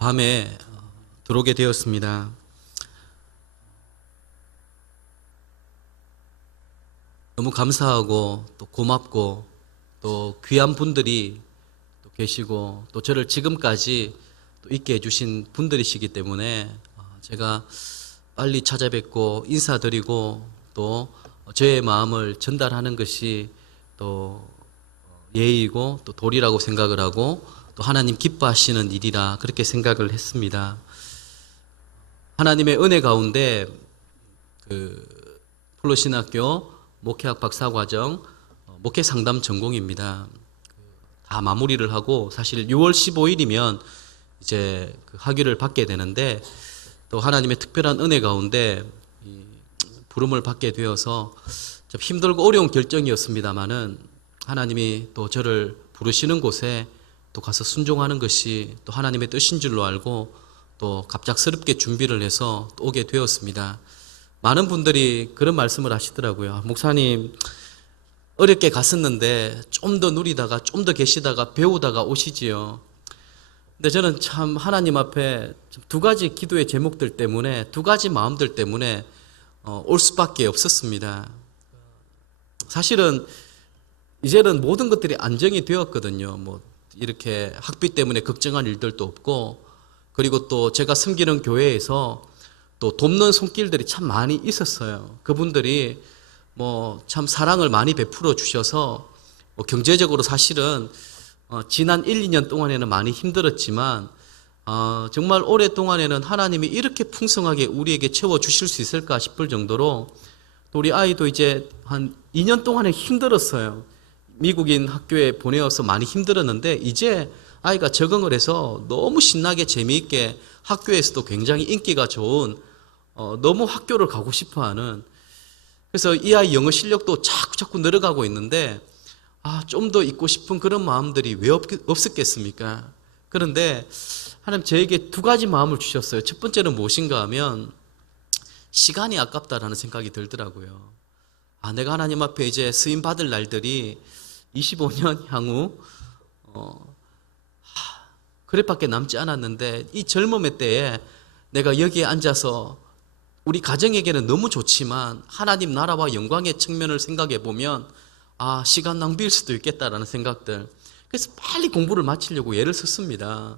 밤에 들어오게 되었습니다. 너무 감사하고 또 고맙고 또 귀한 분들이 또 계시고 또 저를 지금까지 또 있게 해주신 분들이시기 때문에 제가 빨리 찾아뵙고 인사드리고 또 저의 마음을 전달하는 것이 또 예의이고 또 도리라고 생각을 하고 또 하나님 기뻐하시는 일이라 그렇게 생각을 했습니다. 하나님의 은혜 가운데 플로신학교 목회학 박사과정 목회 상담 전공입니다. 다 마무리를 하고 사실 6월 15일이면 이제 그 학위를 받게 되는데 또 하나님의 특별한 은혜 가운데 부름을 받게 되어서 좀 힘들고 어려운 결정이었습니다만은 하나님이 또 저를 부르시는 곳에 또 가서 순종하는 것이 또 하나님의 뜻인 줄로 알고 또 갑작스럽게 준비를 해서 또 오게 되었습니다. 많은 분들이 그런 말씀을 하시더라고요. 목사님 어렵게 갔었는데 좀 더 누리다가 좀 더 계시다가 배우다가 오시지요. 근데 저는 참 하나님 앞에 두 가지 기도의 제목들 때문에 두 가지 마음들 때문에 올 수밖에 없었습니다. 사실은 이제는 모든 것들이 안정이 되었거든요. 뭐 이렇게 학비 때문에 걱정할 일들도 없고 그리고 또 제가 섬기는 교회에서 또 돕는 손길들이 참 많이 있었어요. 그분들이 뭐 참 사랑을 많이 베풀어 주셔서 뭐 경제적으로 사실은 지난 1, 2년 동안에는 많이 힘들었지만 정말 오랫동안에는 하나님이 이렇게 풍성하게 우리에게 채워 주실 수 있을까 싶을 정도로 또 우리 아이도 이제 한 2년 동안에 힘들었어요. 미국인 학교에 보내어서 많이 힘들었는데 이제 아이가 적응을 해서 너무 신나게 재미있게 학교에서도 굉장히 인기가 좋은 너무 학교를 가고 싶어하는, 그래서 이 아이 영어 실력도 자꾸 늘어가고 있는데 좀 더 있고 싶은 그런 마음들이 왜 없었겠습니까? 그런데 하나님 저에게 두 가지 마음을 주셨어요. 첫 번째는 무엇인가 하면 시간이 아깝다라는 생각이 들더라고요. 내가 하나님 앞에 이제 쓰임 받을 날들이 25년 향후 그래밖에 남지 않았는데 이 젊음의 때에 내가 여기에 앉아서 우리 가정에게는 너무 좋지만 하나님 나라와 영광의 측면을 생각해 보면 시간 낭비일 수도 있겠다라는 생각들. 그래서 빨리 공부를 마치려고 애를 썼습니다.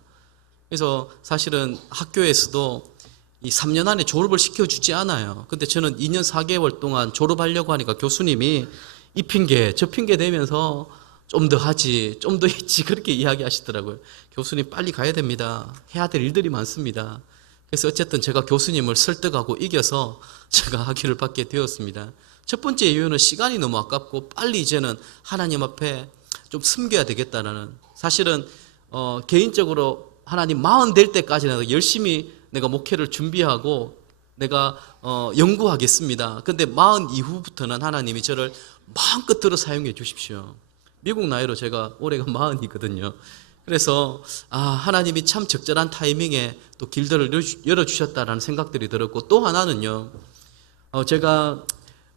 그래서 사실은 학교에서도 이 3년 안에 졸업을 시켜주지 않아요. 근데 저는 2년 4개월 동안 졸업하려고 하니까 교수님이 이 핑계 저 핑계 대면서 좀 더 하지 좀 더 했지 그렇게 이야기하시더라고요. 교수님 빨리 가야 됩니다. 해야 될 일들이 많습니다. 그래서 어쨌든 제가 교수님을 설득하고 이겨서 제가 학위를 받게 되었습니다. 첫 번째 이유는 시간이 너무 아깝고 빨리 이제는 하나님 앞에 좀 숨겨야 되겠다라는, 사실은 개인적으로 하나님 40 될 때까지는 열심히 내가 목회를 준비하고 내가 연구하겠습니다. 근데 40 이후부터는 하나님이 저를 마음껏 사용해 주십시오. 미국 나이로 제가 올해가 40이거든요. 그래서 하나님이 참 적절한 타이밍에 또 길들을 열어주셨다라는 생각들이 들었고, 또 하나는요, 제가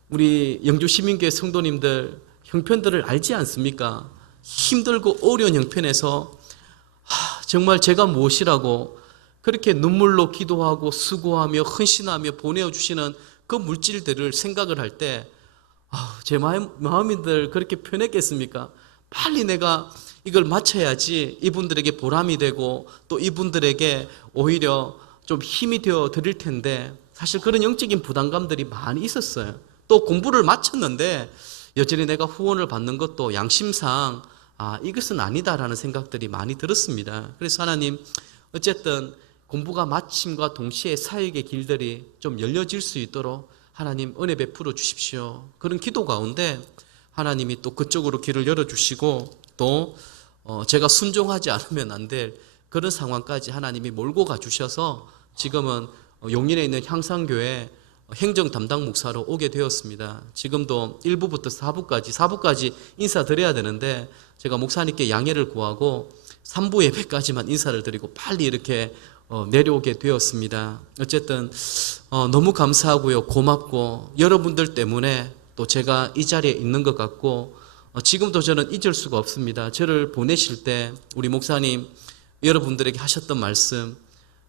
우리 영주 시민교회 성도님들 형편들을 알지 않습니까? 힘들고 어려운 형편에서 정말 제가 무엇이라고 그렇게 눈물로 기도하고 수고하며 헌신하며 보내주시는 그 물질들을 생각을 할 때 제 마음이들 그렇게 편했겠습니까? 빨리 내가 이걸 마쳐야지 이분들에게 보람이 되고 또 이분들에게 오히려 좀 힘이 되어 드릴 텐데, 사실 그런 영적인 부담감들이 많이 있었어요. 또 공부를 마쳤는데 여전히 내가 후원을 받는 것도 양심상 이것은 아니다라는 생각들이 많이 들었습니다. 그래서 하나님 어쨌든 공부가 마침과 동시에 사역의 길들이 좀 열려질 수 있도록 하나님 은혜 베풀어 주십시오. 그런 기도 가운데 하나님이 또 그쪽으로 길을 열어주시고 또 제가 순종하지 않으면 안 될 그런 상황까지 하나님이 몰고 가주셔서 지금은 용인에 있는 향상교회 행정 담당 목사로 오게 되었습니다. 지금도 1부부터 4부까지 인사드려야 되는데 제가 목사님께 양해를 구하고 3부 예배까지만 인사를 드리고 빨리 이렇게 내려오게 되었습니다. 어쨌든 너무 감사하고요, 고맙고 여러분들 때문에 또 제가 이 자리에 있는 것 같고 지금도 저는 잊을 수가 없습니다. 저를 보내실 때 우리 목사님 여러분들에게 하셨던 말씀,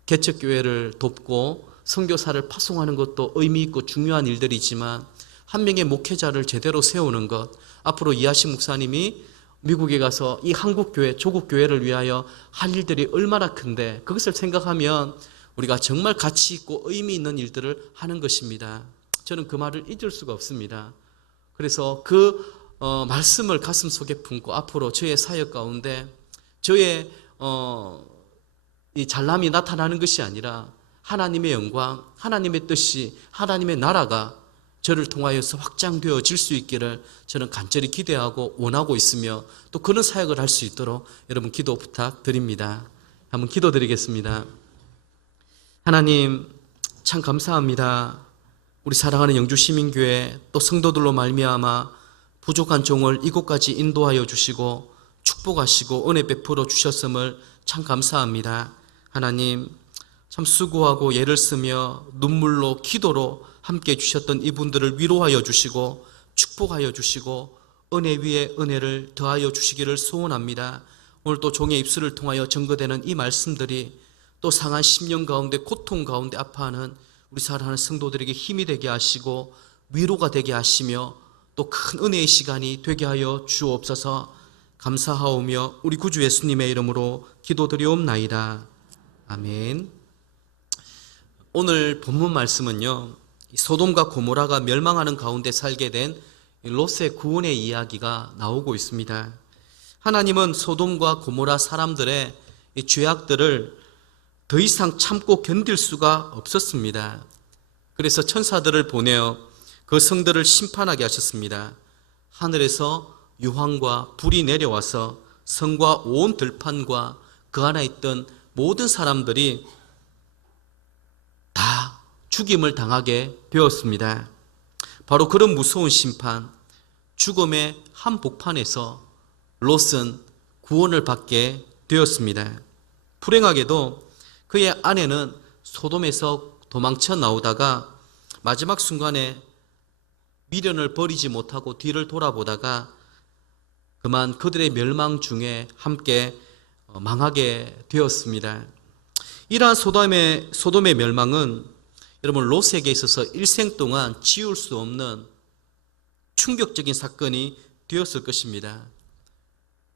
개척교회를 돕고 선교사를 파송하는 것도 의미 있고 중요한 일들이지만 한 명의 목회자를 제대로 세우는 것, 앞으로 이하신 목사님이 미국에 가서 이 한국교회, 조국교회를 위하여 할 일들이 얼마나 큰데 그것을 생각하면 우리가 정말 가치 있고 의미 있는 일들을 하는 것입니다. 저는 그 말을 잊을 수가 없습니다. 그래서 그 말씀을 가슴속에 품고 앞으로 저의 사역 가운데 저의 이 잘남이 나타나는 것이 아니라 하나님의 영광, 하나님의 뜻이, 하나님의 나라가 저를 통하여서 확장되어질 수 있기를 저는 간절히 기대하고 원하고 있으며 또 그런 사역을 할 수 있도록 여러분 기도 부탁드립니다. 한번 기도드리겠습니다. 하나님 참 감사합니다. 우리 사랑하는 영주시민교회 또 성도들로 말미암아 부족한 종을 이곳까지 인도하여 주시고 축복하시고 은혜 베풀어 주셨음을 참 감사합니다. 하나님 참 수고하고 애를 쓰며 눈물로 기도로 함께 주셨던 이분들을 위로하여 주시고 축복하여 주시고 은혜 위에 은혜를 더하여 주시기를 소원합니다. 오늘 또 종의 입술을 통하여 증거되는 이 말씀들이 또 상한 심령 가운데 고통 가운데 아파하는 우리 사랑하는 성도들에게 힘이 되게 하시고 위로가 되게 하시며 또 큰 은혜의 시간이 되게 하여 주옵소서. 감사하오며 우리 구주 예수님의 이름으로 기도드리옵나이다. 아멘. 오늘 본문 말씀은요, 소돔과 고모라가 멸망하는 가운데 살게 된 롯의 구원의 이야기가 나오고 있습니다. 하나님은 소돔과 고모라 사람들의 이 죄악들을 더 이상 참고 견딜 수가 없었습니다. 그래서 천사들을 보내어 그 성들을 심판하게 하셨습니다. 하늘에서 유황과 불이 내려와서 성과 온 들판과 그 안에 있던 모든 사람들이 다 죽임을 당하게 되었습니다. 바로 그런 무서운 심판, 죽음의 한복판에서 롯은 구원을 받게 되었습니다. 불행하게도 그의 아내는 소돔에서 도망쳐 나오다가 마지막 순간에 미련을 버리지 못하고 뒤를 돌아보다가 그만 그들의 멸망 중에 함께 망하게 되었습니다. 이러한 소돔의 멸망은 여러분 롯에게 있어서 일생 동안 지울 수 없는 충격적인 사건이 되었을 것입니다.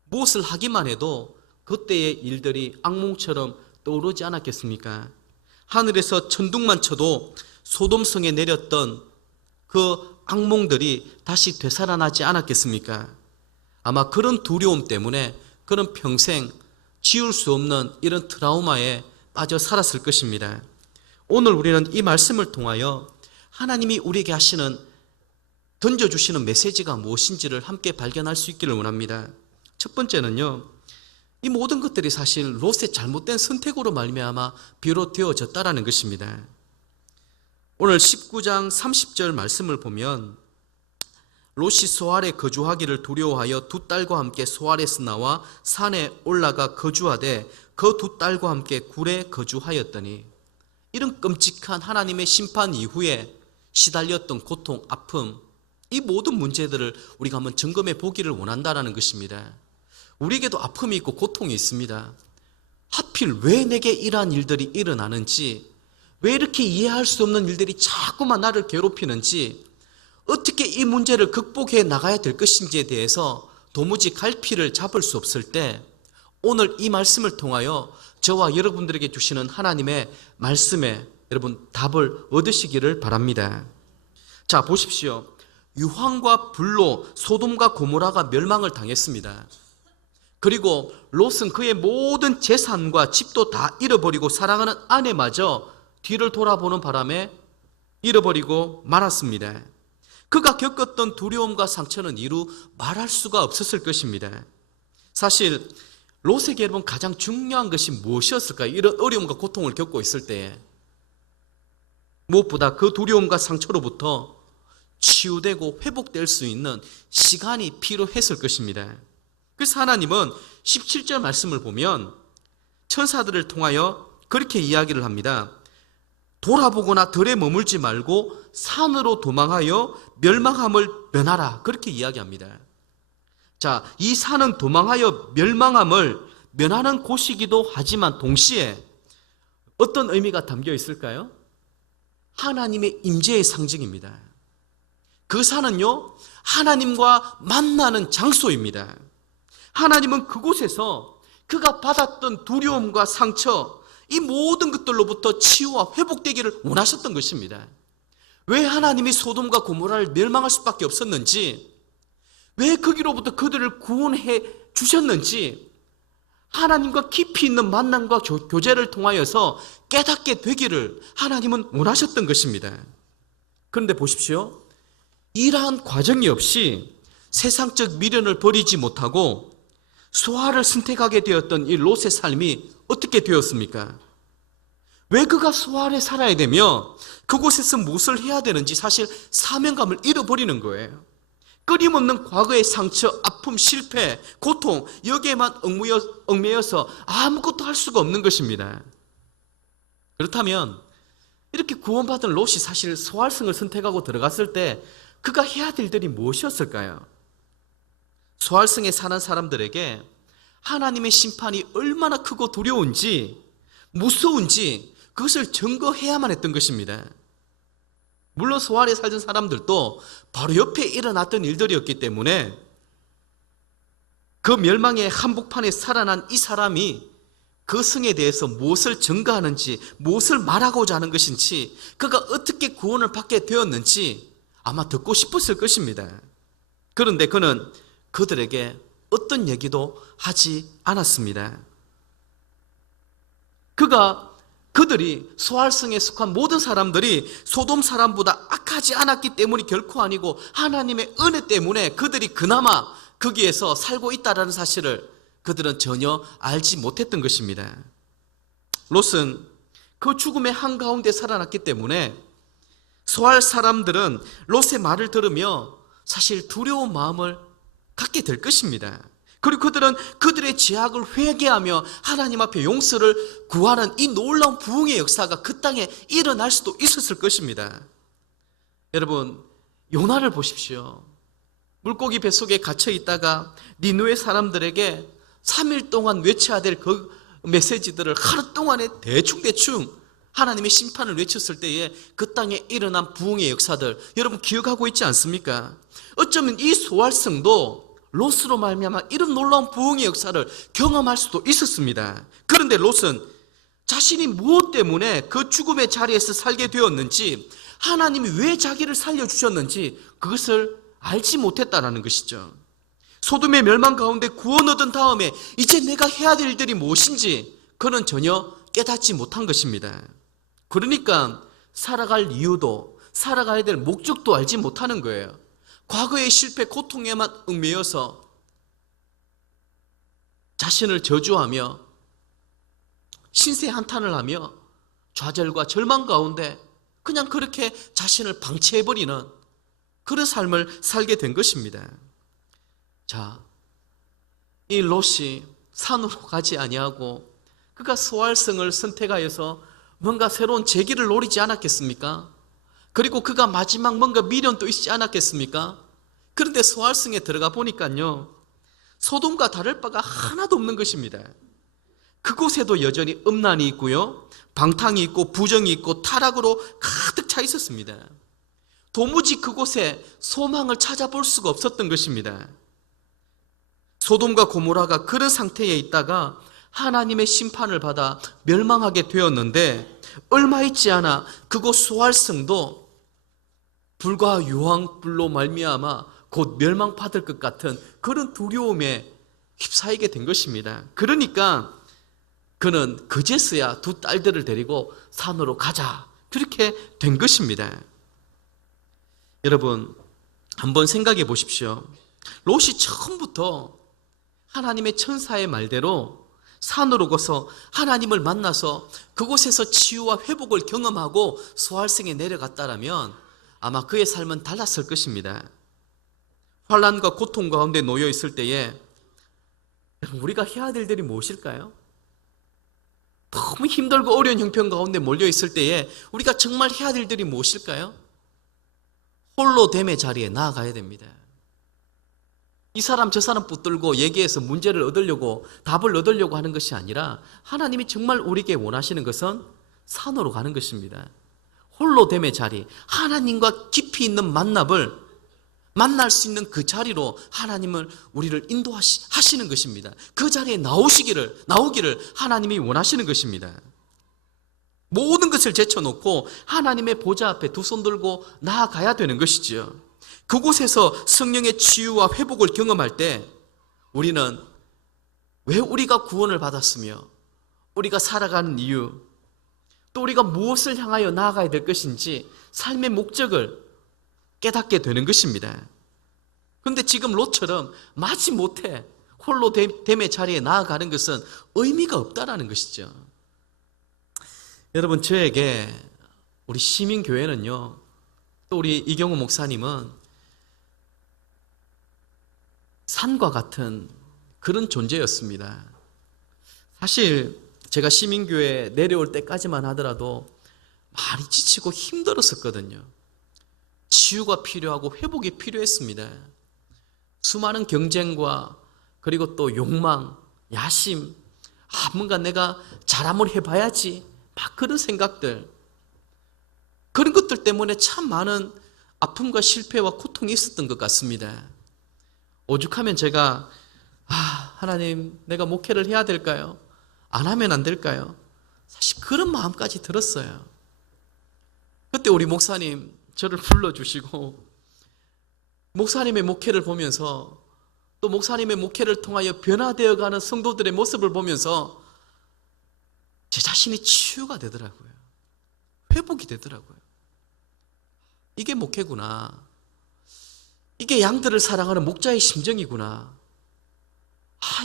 무엇을 하기만 해도 그때의 일들이 악몽처럼 떠오르지 않았겠습니까? 하늘에서 천둥만 쳐도 소돔성에 내렸던 그 악몽들이 다시 되살아나지 않았겠습니까? 아마 그런 두려움 때문에 그는 평생 지울 수 없는 이런 트라우마에 빠져 살았을 것입니다. 오늘 우리는 이 말씀을 통하여 하나님이 우리에게 하시는 던져주시는 메시지가 무엇인지를 함께 발견할 수 있기를 원합니다. 첫 번째는요, 이 모든 것들이 사실 롯의 잘못된 선택으로 말미암아 비롯되어졌다라는 것입니다. 오늘 19장 30절 말씀을 보면 롯이 소알에 거주하기를 두려워하여 두 딸과 함께 소알에서 나와 산에 올라가 거주하되 그 두 딸과 함께 굴에 거주하였더니, 이런 끔찍한 하나님의 심판 이후에 시달렸던 고통, 아픔, 이 모든 문제들을 우리가 한번 점검해 보기를 원한다는 것입니다. 우리에게도 아픔이 있고 고통이 있습니다. 하필 왜 내게 이러한 일들이 일어나는지, 왜 이렇게 이해할 수 없는 일들이 자꾸만 나를 괴롭히는지, 어떻게 이 문제를 극복해 나가야 될 것인지에 대해서 도무지 갈피를 잡을 수 없을 때 오늘 이 말씀을 통하여 저와 여러분들에게 주시는 하나님의 말씀에 여러분 답을 얻으시기를 바랍니다. 자, 보십시오. 유황과 불로 소돔과 고모라가 멸망을 당했습니다. 그리고 롯은 그의 모든 재산과 집도 다 잃어버리고 사랑하는 아내마저 뒤를 돌아보는 바람에 잃어버리고 말았습니다. 그가 겪었던 두려움과 상처는 이루 말할 수가 없었을 것입니다. 사실 롯에게 여러분 가장 중요한 것이 무엇이었을까요? 이런 어려움과 고통을 겪고 있을 때에 무엇보다 그 두려움과 상처로부터 치유되고 회복될 수 있는 시간이 필요했을 것입니다. 그래서 하나님은 17절 말씀을 보면 천사들을 통하여 그렇게 이야기를 합니다. 돌아보거나 들에 머물지 말고 산으로 도망하여 멸망함을 면하라. 그렇게 이야기합니다. 자, 이 산은 도망하여 멸망함을 면하는 곳이기도 하지만 동시에 어떤 의미가 담겨 있을까요? 하나님의 임재의 상징입니다. 그 산은요, 하나님과 만나는 장소입니다. 하나님은 그곳에서 그가 받았던 두려움과 상처, 이 모든 것들로부터 치유와 회복되기를 원하셨던 것입니다. 왜 하나님이 소돔과 고모라를 멸망할 수밖에 없었는지, 왜 거기로부터 그들을 구원해 주셨는지, 하나님과 깊이 있는 만남과 교제를 통하여서 깨닫게 되기를 하나님은 원하셨던 것입니다. 그런데 보십시오. 이러한 과정이 없이 세상적 미련을 버리지 못하고 소아를 선택하게 되었던 이 롯의 삶이 어떻게 되었습니까? 왜 그가 소아에 살아야 되며 그곳에서 무엇을 해야 되는지 사실 사명감을 잃어버리는 거예요. 끊임없는 과거의 상처, 아픔, 실패, 고통, 여기에만 얽매여서 아무것도 할 수가 없는 것입니다. 그렇다면 이렇게 구원받은 롯이 사실 소활성을 선택하고 들어갔을 때 그가 해야 될 일이 무엇이었을까요? 소활성에 사는 사람들에게 하나님의 심판이 얼마나 크고 두려운지, 무서운지 그것을 증거해야만 했던 것입니다. 물론 소활에 살던 사람들도 바로 옆에 일어났던 일들이었기 때문에 그 멸망의 한복판에 살아난 이 사람이 그 성에 대해서 무엇을 증거하는지, 무엇을 말하고자 하는 것인지, 그가 어떻게 구원을 받게 되었는지 아마 듣고 싶었을 것입니다. 그런데 그는 그들에게 어떤 얘기도 하지 않았습니다. 그들이 소활성에 속한 모든 사람들이 소돔 사람보다 악하지 않았기 때문이 결코 아니고 하나님의 은혜 때문에 그들이 그나마 거기에서 살고 있다는 사실을 그들은 전혀 알지 못했던 것입니다. 롯은 그 죽음의 한가운데 살아났기 때문에 소할 사람들은 롯의 말을 들으며 사실 두려운 마음을 갖게 될 것입니다. 그리고 그들은 그들의 죄악을 회개하며 하나님 앞에 용서를 구하는 이 놀라운 부흥의 역사가 그 땅에 일어날 수도 있었을 것입니다. 여러분, 요나를 보십시오. 물고기 뱃속에 갇혀 있다가 니느웨 사람들에게 3일 동안 외쳐야 될 그 메시지들을 하루 동안에 대충 하나님의 심판을 외쳤을 때에 그 땅에 일어난 부흥의 역사들 여러분 기억하고 있지 않습니까? 어쩌면 이 소활성도 롯으로 말미암아 이런 놀라운 부흥의 역사를 경험할 수도 있었습니다. 그런데 롯은 자신이 무엇 때문에 그 죽음의 자리에서 살게 되었는지, 하나님이 왜 자기를 살려주셨는지 그것을 알지 못했다는 것이죠. 소돔의 멸망 가운데 구원 얻은 다음에 이제 내가 해야 될 일들이 무엇인지 그는 전혀 깨닫지 못한 것입니다. 그러니까 살아갈 이유도, 살아가야 될 목적도 알지 못하는 거예요. 과거의 실패, 고통에만 얽매여서 자신을 저주하며 신세 한탄을 하며 좌절과 절망 가운데 그냥 그렇게 자신을 방치해버리는 그런 삶을 살게 된 것입니다. 자, 이 롯이 산으로 가지 아니하고 그가 소활성을 선택하여서 뭔가 새로운 재기를 노리지 않았겠습니까? 그리고 그가 마지막 뭔가 미련도 있지 않았겠습니까? 그런데 소활성에 들어가 보니까요, 소돔과 다를 바가 하나도 없는 것입니다. 그곳에도 여전히 음란이 있고요, 방탕이 있고 부정이 있고 타락으로 가득 차 있었습니다. 도무지 그곳에 소망을 찾아볼 수가 없었던 것입니다. 소돔과 고모라가 그런 상태에 있다가 하나님의 심판을 받아 멸망하게 되었는데 얼마 있지 않아 그곳 소활성도 불과 유황불로 말미암아 곧 멸망받을 것 같은 그런 두려움에 휩싸이게 된 것입니다. 그러니까 그는 그제서야 두 딸들을 데리고 산으로 가자 그렇게 된 것입니다. 여러분, 한번 생각해 보십시오. 롯이 처음부터 하나님의 천사의 말대로 산으로 가서 하나님을 만나서 그곳에서 치유와 회복을 경험하고 소활성에 내려갔다라면 아마 그의 삶은 달랐을 것입니다. 환난과 고통 가운데 놓여 있을 때에 우리가 해야 될 일이 무엇일까요? 너무 힘들고 어려운 형편 가운데 몰려 있을 때에 우리가 정말 해야 될 일이 무엇일까요? 홀로됨의 자리에 나아가야 됩니다. 이 사람 저 사람 붙들고 얘기해서 문제를 얻으려고, 답을 얻으려고 하는 것이 아니라 하나님이 정말 우리에게 원하시는 것은 산으로 가는 것입니다. 홀로됨의 자리, 하나님과 깊이 있는 만남을 만날 수 있는 그 자리로 하나님을 우리를 인도하시는 것입니다. 그 자리에 나오기를 하나님이 원하시는 것입니다. 모든 것을 제쳐놓고 하나님의 보좌 앞에 두 손 들고 나아가야 되는 것이지요. 그곳에서 성령의 치유와 회복을 경험할 때 우리는 왜 우리가 구원을 받았으며 우리가 살아가는 이유, 또 우리가 무엇을 향하여 나아가야 될 것인지 삶의 목적을 깨닫게 되는 것입니다. 그런데 지금 롯처럼 마지못해 홀로 됨의 자리에 나아가는 것은 의미가 없다라는 것이죠. 여러분, 저에게 우리 시민교회는요, 또 우리 이경호 목사님은 산과 같은 그런 존재였습니다. 사실 제가 시민교회에 내려올 때까지만 하더라도 많이 지치고 힘들었었거든요. 치유가 필요하고 회복이 필요했습니다. 수많은 경쟁과 그리고 또 욕망, 야심, 뭔가 내가 잘함을 해봐야지, 막 그런 생각들, 그런 것들 때문에 참 많은 아픔과 실패와 고통이 있었던 것 같습니다. 오죽하면 제가 하나님, 내가 목회를 해야 될까요? 안 하면 안 될까요? 사실 그런 마음까지 들었어요. 그때 우리 목사님 저를 불러주시고 목사님의 목회를 보면서 또 목사님의 목회를 통하여 변화되어가는 성도들의 모습을 보면서 제 자신이 치유가 되더라고요. 회복이 되더라고요. 이게 목회구나. 이게 양들을 사랑하는 목자의 심정이구나.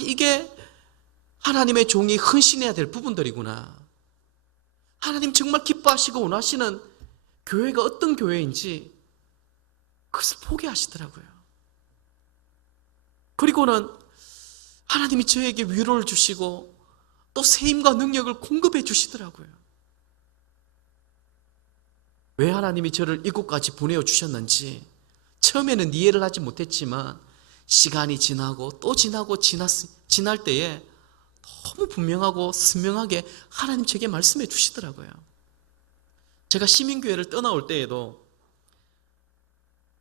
이게 하나님의 종이 헌신해야 될 부분들이구나. 하나님 정말 기뻐하시고 원하시는 교회가 어떤 교회인지 그것을 보게 하시더라고요. 그리고는 하나님이 저에게 위로를 주시고 또 세임과 능력을 공급해 주시더라고요. 왜 하나님이 저를 이곳까지 보내어 주셨는지 처음에는 이해를 하지 못했지만 시간이 지나고 또 지나고 지날 때에 너무 분명하고 선명하게 하나님 제게 말씀해 주시더라고요. 제가 시민교회를 떠나올 때에도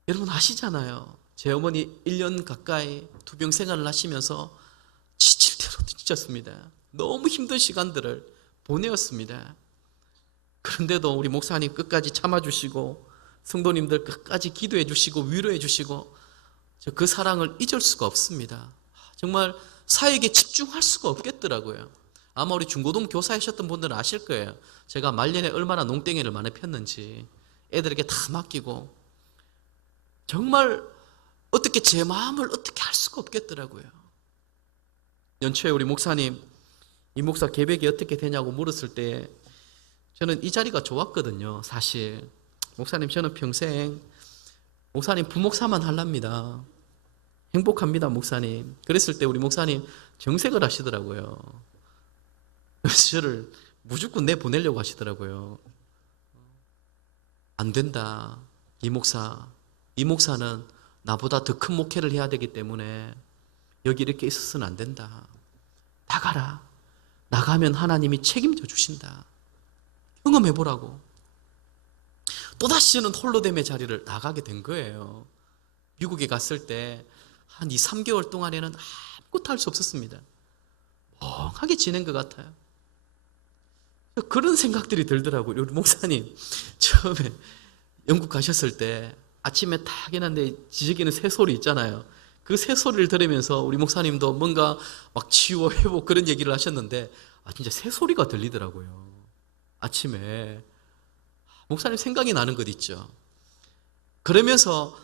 여러분 아시잖아요. 제 어머니 1년 가까이 투병 생활을 하시면서 지칠 대로 지쳤습니다. 너무 힘든 시간들을 보내었습니다. 그런데도 우리 목사님 끝까지 참아주시고 성도님들 끝까지 기도해 주시고 위로해 주시고 그 사랑을 잊을 수가 없습니다. 정말 사역에 집중할 수가 없겠더라고요. 아마 우리 중고등 교사하셨던 분들은 아실 거예요. 제가 말년에 얼마나 농땡이를 많이 폈는지 애들에게 다 맡기고 정말 어떻게 제 마음을 어떻게 할 수가 없겠더라고요. 연초에 우리 목사님 이 목사 계획이 어떻게 되냐고 물었을 때 저는 이 자리가 좋았거든요. 사실 목사님 저는 평생 목사님 부목사만 하랍니다. 행복합니다 목사님. 그랬을 때 우리 목사님 정색을 하시더라고요. 그래서 저를 무조건 내보내려고 하시더라고요. 안 된다. 이 목사는 나보다 더 큰 목회를 해야 되기 때문에 여기 이렇게 있어서는 안 된다. 나가라. 나가면 하나님이 책임져 주신다. 경험해보라고. 또다시 저는 홀로됨의 자리를 나가게 된 거예요. 미국에 갔을 때 한 2, 3개월 동안에는 아무것도 할 수 없었습니다. 멍하게 지낸 것 같아요. 그런 생각들이 들더라고요. 우리 목사님 처음에 영국 가셨을 때 아침에 탁 일어났는데 지저귀는 새소리 있잖아요. 그 새소리를 들으면서 우리 목사님도 뭔가 막 치유와 회복 그런 얘기를 하셨는데 진짜 새소리가 들리더라고요. 아침에 목사님 생각이 나는 것 있죠. 그러면서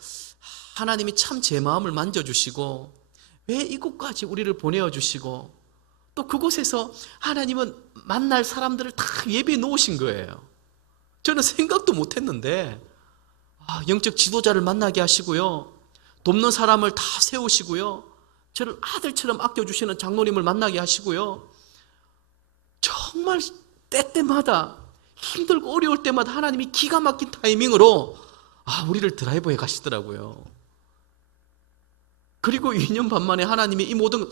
하나님이 참 제 마음을 만져주시고 왜 이곳까지 우리를 보내어주시고 또 그곳에서 하나님은 만날 사람들을 다 예비해 놓으신 거예요. 저는 생각도 못했는데 영적 지도자를 만나게 하시고요, 돕는 사람을 다 세우시고요, 저를 아들처럼 아껴주시는 장로님을 만나게 하시고요, 정말 때때마다 힘들고 어려울 때마다 하나님이 기가 막힌 타이밍으로 우리를 드라이브해 가시더라고요. 그리고 2년 반 만에 하나님이 이 모든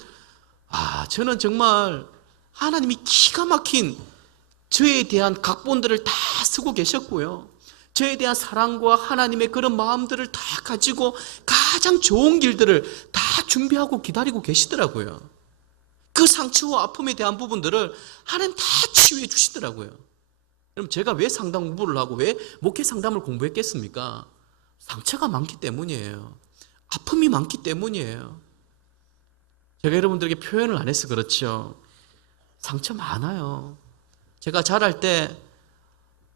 저는 정말 하나님이 기가 막힌 저에 대한 각본들을 다 쓰고 계셨고요. 저에 대한 사랑과 하나님의 그런 마음들을 다 가지고 가장 좋은 길들을 다 준비하고 기다리고 계시더라고요. 그 상처와 아픔에 대한 부분들을 하나님 다 치유해 주시더라고요. 그럼 제가 왜 상담 공부를 하고 왜 목회 상담을 공부했겠습니까? 상처가 많기 때문이에요. 아픔이 많기 때문이에요. 제가 여러분들에게 표현을 안 해서 그렇죠. 상처 많아요. 제가 자랄 때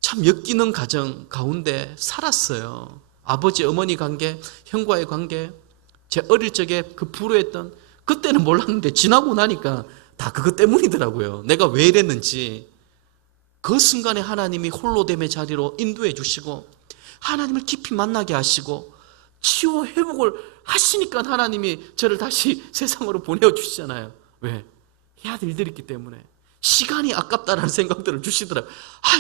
참 엮이는 가정 가운데 살았어요. 아버지 어머니 관계, 형과의 관계, 제 어릴 적에 그 불우했던, 그때는 몰랐는데 지나고 나니까 다 그것 때문이더라고요. 내가 왜 이랬는지. 그 순간에 하나님이 홀로됨의 자리로 인도해 주시고 하나님을 깊이 만나게 하시고 치유 회복을 하시니까 하나님이 저를 다시 세상으로 보내주시잖아요. 왜? 해야 될 일들이 있기 때문에. 시간이 아깝다라는 생각들을 주시더라고요.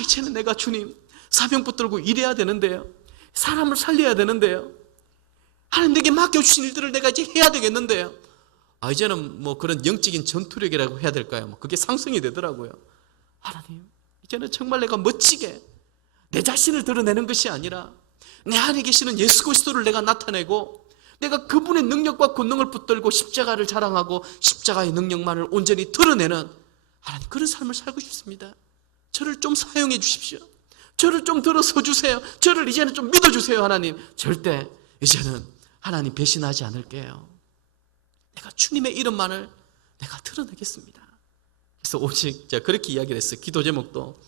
이제는 내가 주님 사명 붙들고 일해야 되는데요, 사람을 살려야 되는데요, 하나님 내게 맡겨주신 일들을 내가 이제 해야 되겠는데요, 이제는 뭐 그런 영적인 전투력이라고 해야 될까요? 그게 상승이 되더라고요. 하나님, 이제는 정말 내가 멋지게 내 자신을 드러내는 것이 아니라 내 안에 계시는 예수 그리스도를 내가 나타내고 내가 그분의 능력과 권능을 붙들고 십자가를 자랑하고 십자가의 능력만을 온전히 드러내는 하나님, 그런 삶을 살고 싶습니다. 저를 좀 사용해 주십시오. 저를 좀 들어서 주세요. 저를 이제는 좀 믿어주세요. 하나님, 절대 이제는 하나님 배신하지 않을게요. 내가 주님의 이름만을 내가 드러내겠습니다. 그래서 오직 제가 그렇게 이야기를 했어요. 기도 제목도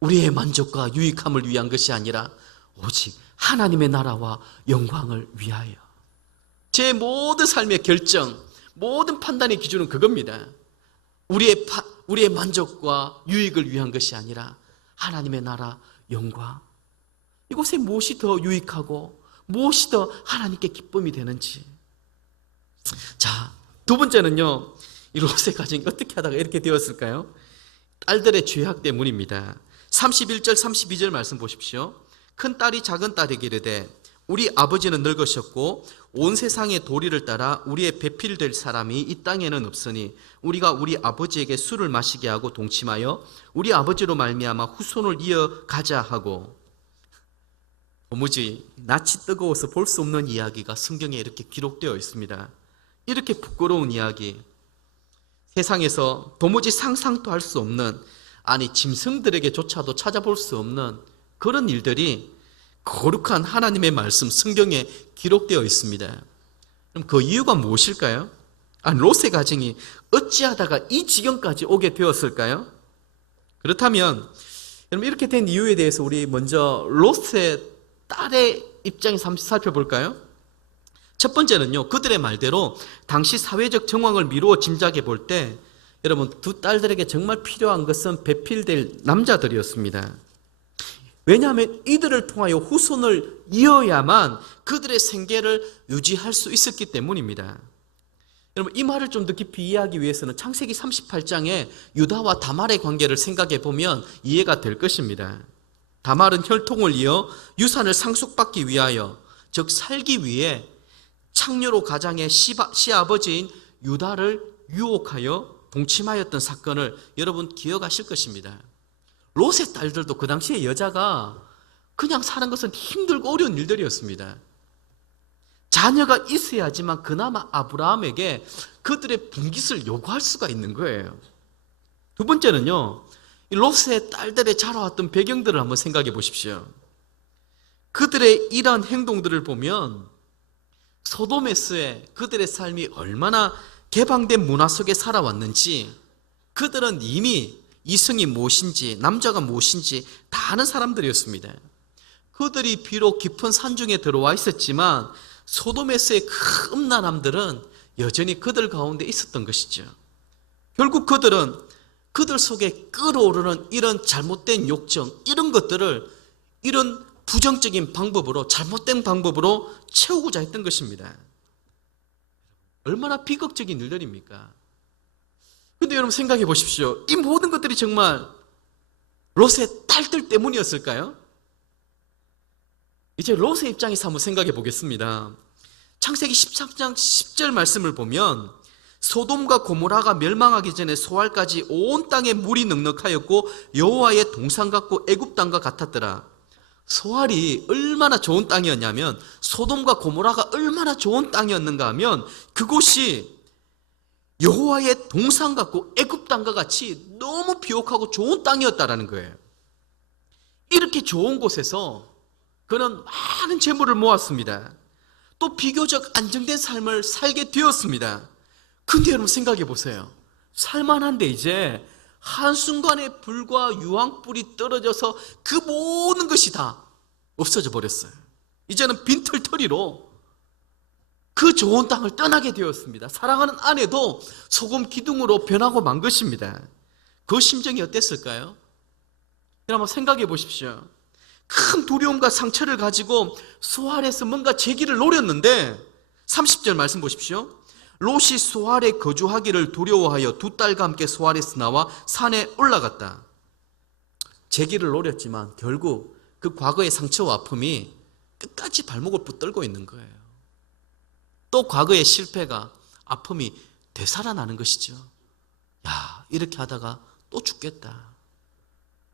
우리의 만족과 유익함을 위한 것이 아니라 오직 하나님의 나라와 영광을 위하여. 제 모든 삶의 결정, 모든 판단의 기준은 그겁니다. 우리의 만족과 유익을 위한 것이 아니라 하나님의 나라, 영광. 이곳에 무엇이 더 유익하고 무엇이 더 하나님께 기쁨이 되는지. 자, 두 번째는요, 이 롯의 가정이 어떻게 하다가 이렇게 되었을까요? 딸들의 죄악 때문입니다. 31절 32절 말씀 보십시오. 큰 딸이 작은 딸에게 이르되 우리 아버지는 늙으셨고 온 세상의 도리를 따라 우리의 배필될 사람이 이 땅에는 없으니 우리가 우리 아버지에게 술을 마시게 하고 동침하여 우리 아버지로 말미암아 후손을 이어가자 하고. 도무지 낯이 뜨거워서 볼 수 없는 이야기가 성경에 이렇게 기록되어 있습니다. 이렇게 부끄러운 이야기, 세상에서 도무지 상상도 할 수 없는, 아니 짐승들에게조차도 찾아볼 수 없는 그런 일들이 거룩한 하나님의 말씀 성경에 기록되어 있습니다. 그럼 그 이유가 무엇일까요? 롯의 가정이 어찌하다가 이 지경까지 오게 되었을까요? 그렇다면 여러분, 이렇게 된 이유에 대해서 우리 먼저 롯의 딸의 입장에서 한번 살펴볼까요? 첫 번째는요, 그들의 말대로 당시 사회적 정황을 미루어 짐작해 볼 때 여러분, 두 딸들에게 정말 필요한 것은 배필될 남자들이었습니다. 왜냐하면 이들을 통하여 후손을 이어야만 그들의 생계를 유지할 수 있었기 때문입니다. 여러분, 이 말을 좀 더 깊이 이해하기 위해서는 창세기 38장에 유다와 다말의 관계를 생각해 보면 이해가 될 것입니다. 다말은 혈통을 이어 유산을 상속받기 위하여, 즉 살기 위해 창녀로 가장의 시아버지인 유다를 유혹하여 동침하였던 사건을 여러분 기억하실 것입니다. 롯의 딸들도 그 당시에 여자가 그냥 사는 것은 힘들고 어려운 일들이었습니다. 자녀가 있어야지만 그나마 아브라함에게 그들의 분깃을 요구할 수가 있는 거예요. 두 번째는요, 롯의 딸들의 자라왔던 배경들을 한번 생각해 보십시오. 그들의 이러한 행동들을 보면 소돔에서의 그들의 삶이 얼마나 개방된 문화 속에 살아왔는지, 그들은 이미 이성이 무엇인지 남자가 무엇인지 다 아는 사람들이었습니다. 그들이 비록 깊은 산중에 들어와 있었지만 소돔에서의 그 음란함들은 여전히 그들 가운데 있었던 것이죠. 결국 그들은 그들 속에 끓어오르는 이런 잘못된 욕정, 이런 것들을 이런 부정적인 방법으로, 잘못된 방법으로 채우고자 했던 것입니다. 얼마나 비극적인 일들입니까? 근데 여러분 생각해 보십시오. 이 모든 것들이 정말 롯의 딸들 때문이었을까요? 이제 롯의 입장에서 한번 생각해 보겠습니다. 창세기 13장 10절 말씀을 보면 소돔과 고모라가 멸망하기 전에 소알까지 온 땅에 물이 넉넉하였고 여호와의 동산 같고 애굽 땅과 같았더라. 소알이 얼마나 좋은 땅이었냐면, 소돔과 고모라가 얼마나 좋은 땅이었는가 하면 그곳이 여호와의 동산 같고 애굽 땅과 같이 너무 비옥하고 좋은 땅이었다라는 거예요. 이렇게 좋은 곳에서 그는 많은 재물을 모았습니다. 또 비교적 안정된 삶을 살게 되었습니다. 근데 여러분 생각해 보세요. 살만한데 이제 한순간에 불과 유황불이 떨어져서 그 모든 것이 다 없어져 버렸어요. 이제는 빈털터리로 그 좋은 땅을 떠나게 되었습니다. 사랑하는 아내도 소금 기둥으로 변하고 만 것입니다. 그 심정이 어땠을까요? 여러분 생각해 보십시오. 큰 두려움과 상처를 가지고 소알에서 뭔가 재기를 노렸는데 30절 말씀 보십시오. 롯이 소알에 거주하기를 두려워하여 두 딸과 함께 소알에서 나와 산에 올라갔다. 재기를 노렸지만 결국 그 과거의 상처와 아픔이 끝까지 발목을 붙들고 있는 거예요. 또 과거의 실패가, 아픔이 되살아나는 것이죠. 야, 이렇게 하다가 또 죽겠다.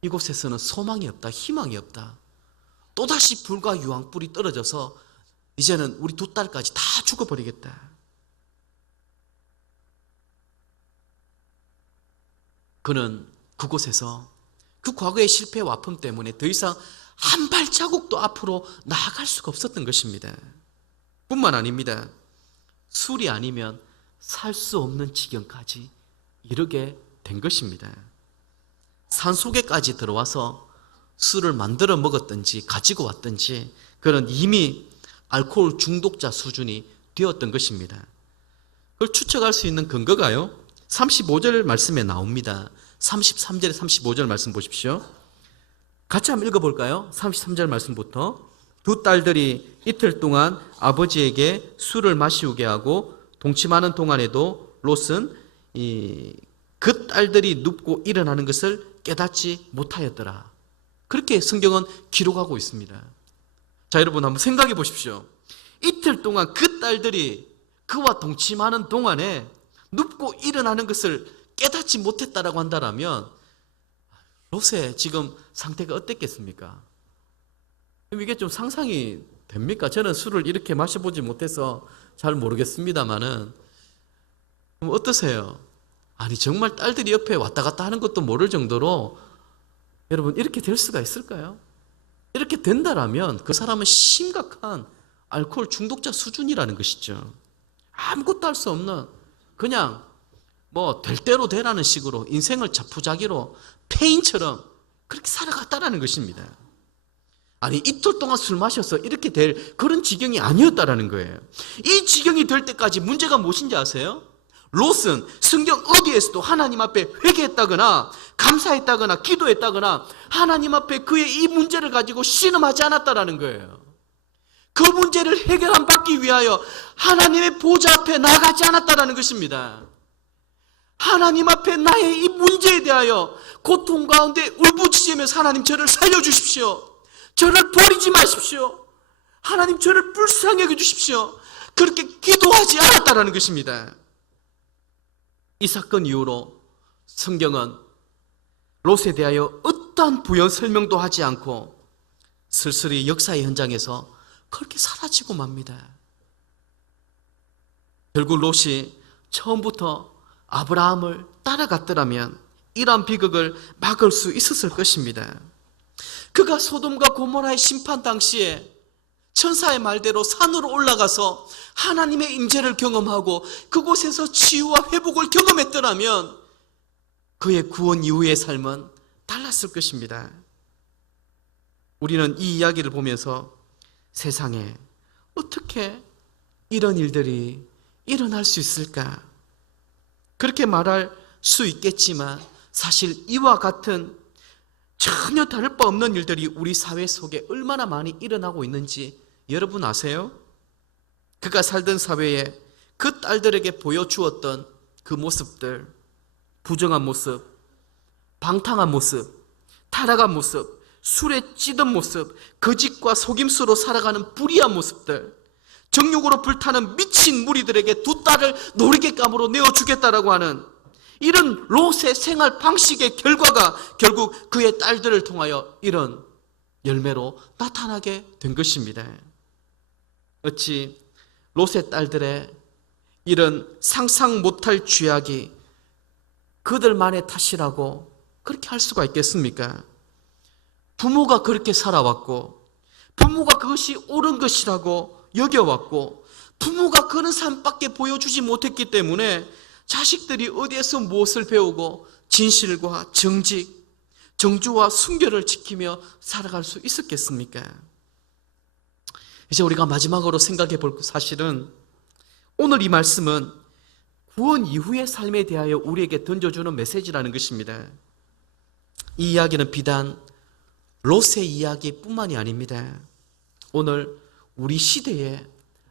이곳에서는 소망이 없다, 희망이 없다. 또다시 불과 유황불이 떨어져서 이제는 우리 두 딸까지 다 죽어버리겠다. 그는 그곳에서 그 과거의 실패와 아픔 때문에 더 이상 한 발자국도 앞으로 나아갈 수가 없었던 것입니다. 뿐만 아닙니다. 술이 아니면 살 수 없는 지경까지 이르게 된 것입니다. 산속에까지 들어와서 술을 만들어 먹었든지 가지고 왔든지 그는 이미 알코올 중독자 수준이 되었던 것입니다. 그걸 추측할 수 있는 근거가요, 35절 말씀에 나옵니다. 33절에 35절 말씀 보십시오. 같이 한번 읽어볼까요? 33절 말씀부터. 두 딸들이 이틀 동안 아버지에게 술을 마시우게 하고 동침하는 동안에도 롯은 그 딸들이 눕고 일어나는 것을 깨닫지 못하였더라. 그렇게 성경은 기록하고 있습니다. 자, 여러분 한번 생각해 보십시오. 이틀 동안 그 딸들이 그와 동침하는 동안에 눕고 일어나는 것을 깨닫지 못했다라고 한다면 롯의 지금 상태가 어땠겠습니까? 이게 좀 상상이 됩니까? 저는 술을 이렇게 마셔보지 못해서 잘 모르겠습니다만은 어떠세요? 아니 정말 딸들이 옆에 왔다 갔다 하는 것도 모를 정도로 여러분 이렇게 될 수가 있을까요? 이렇게 된다라면 그 사람은 심각한 알코올 중독자 수준이라는 것이죠. 아무것도 할 수 없는, 그냥 뭐 될 대로 되라는 식으로 인생을 자포자기로 페인처럼 그렇게 살아갔다라는 것입니다. 아니 이틀 동안 술 마셔서 이렇게 될 그런 지경이 아니었다라는 거예요. 이 지경이 될 때까지 문제가 무엇인지 아세요? 롯은 성경 어디에서도 하나님 앞에 회개했다거나 감사했다거나 기도했다거나 하나님 앞에 그의 이 문제를 가지고 신음하지 않았다라는 거예요. 그 문제를 해결받기 위하여 하나님의 보좌 앞에 나가지 않았다라는 것입니다. 하나님 앞에 나의 이 문제에 대하여 고통 가운데 울부짖으면서 하나님 저를 살려주십시오. 저를 버리지 마십시오. 하나님 저를 불쌍히 여겨주십시오. 그렇게 기도하지 않았다라는 것입니다. 이 사건 이후로 성경은 롯에 대하여 어떠한 부연 설명도 하지 않고 슬슬이 역사의 현장에서 그렇게 사라지고 맙니다. 결국 롯이 처음부터 아브라함을 따라갔더라면 이러한 비극을 막을 수 있었을 것입니다. 그가 소돔과 고모라의 심판 당시에 천사의 말대로 산으로 올라가서 하나님의 임재를 경험하고 그곳에서 치유와 회복을 경험했더라면 그의 구원 이후의 삶은 달랐을 것입니다. 우리는 이 이야기를 보면서 세상에 어떻게 이런 일들이 일어날 수 있을까? 그렇게 말할 수 있겠지만 사실 이와 같은 전혀 다를 바 없는 일들이 우리 사회 속에 얼마나 많이 일어나고 있는지 여러분 아세요? 그가 살던 사회에 그 딸들에게 보여주었던 그 모습들, 부정한 모습, 방탕한 모습, 타락한 모습, 술에 찌든 모습, 거짓과 속임수로 살아가는 불의한 모습들, 정욕으로 불타는 미친 무리들에게 두 딸을 놀이개감으로 내어주겠다라고 하는 이런 롯의 생활 방식의 결과가 결국 그의 딸들을 통하여 이런 열매로 나타나게 된 것입니다. 어찌 롯의 딸들의 이런 상상 못할 죄악이 그들만의 탓이라고 그렇게 할 수가 있겠습니까? 부모가 그렇게 살아왔고 부모가 그것이 옳은 것이라고 여겨왔고 부모가 그런 삶밖에 보여주지 못했기 때문에 자식들이 어디에서 무엇을 배우고 진실과 정직, 정주와 순결을 지키며 살아갈 수 있었겠습니까? 이제 우리가 마지막으로 생각해 볼 사실은 오늘 이 말씀은 구원 이후의 삶에 대하여 우리에게 던져주는 메시지라는 것입니다. 이 이야기는 비단 롯의 이야기뿐만이 아닙니다. 오늘 우리 시대에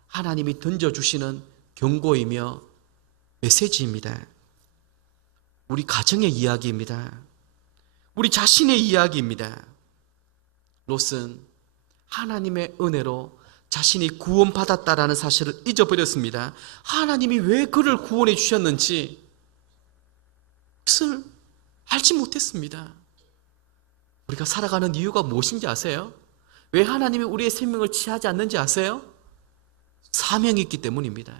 하나님이 던져주시는 경고이며 메시지입니다. 우리 가정의 이야기입니다. 우리 자신의 이야기입니다. 롯은 하나님의 은혜로 자신이 구원받았다라는 사실을 잊어버렸습니다. 하나님이 왜 그를 구원해 주셨는지 그것을 알지 못했습니다. 우리가 살아가는 이유가 무엇인지 아세요? 왜 하나님이 우리의 생명을 취하지 않는지 아세요? 사명이 있기 때문입니다.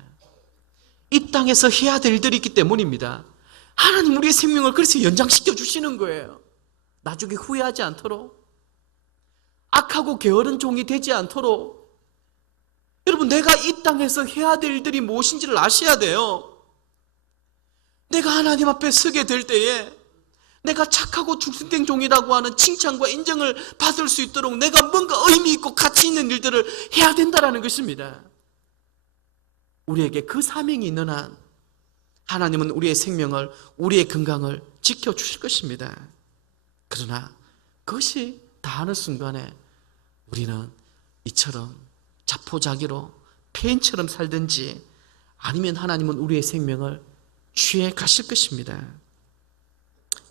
이 땅에서 해야 될 일들이 있기 때문입니다. 하나님 우리의 생명을 그래서 연장시켜 주시는 거예요. 나중에 후회하지 않도록, 악하고 게으른 종이 되지 않도록. 여러분, 내가 이 땅에서 해야 될 일들이 무엇인지를 아셔야 돼요. 내가 하나님 앞에 서게 될 때에 내가 착하고 중생된 종이라고 하는 칭찬과 인정을 받을 수 있도록 내가 뭔가 의미 있고 가치 있는 일들을 해야 된다는 것입니다. 우리에게 그 사명이 있는 한 하나님은 우리의 생명을, 우리의 건강을 지켜주실 것입니다. 그러나 그것이 다 하는 순간에 우리는 이처럼 자포자기로 폐인처럼 살든지 아니면 하나님은 우리의 생명을 취해 가실 것입니다.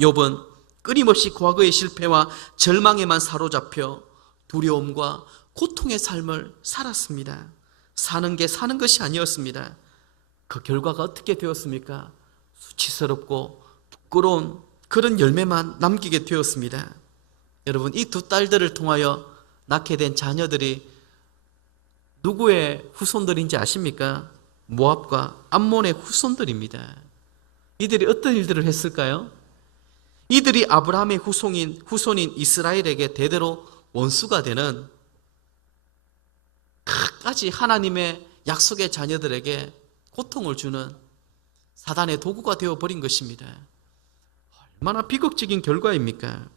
욥은 끊임없이 과거의 실패와 절망에만 사로잡혀 두려움과 고통의 삶을 살았습니다. 사는 게 사는 것이 아니었습니다. 그 결과가 어떻게 되었습니까? 수치스럽고 부끄러운 그런 열매만 남기게 되었습니다. 여러분, 이 두 딸들을 통하여 낳게 된 자녀들이 누구의 후손들인지 아십니까? 모압과 암몬의 후손들입니다. 이들이 어떤 일들을 했을까요? 이들이 아브라함의 후손인 이스라엘에게 대대로 원수가 되는 끝까지 하나님의 약속의 자녀들에게 고통을 주는 사단의 도구가 되어버린 것입니다. 얼마나 비극적인 결과입니까?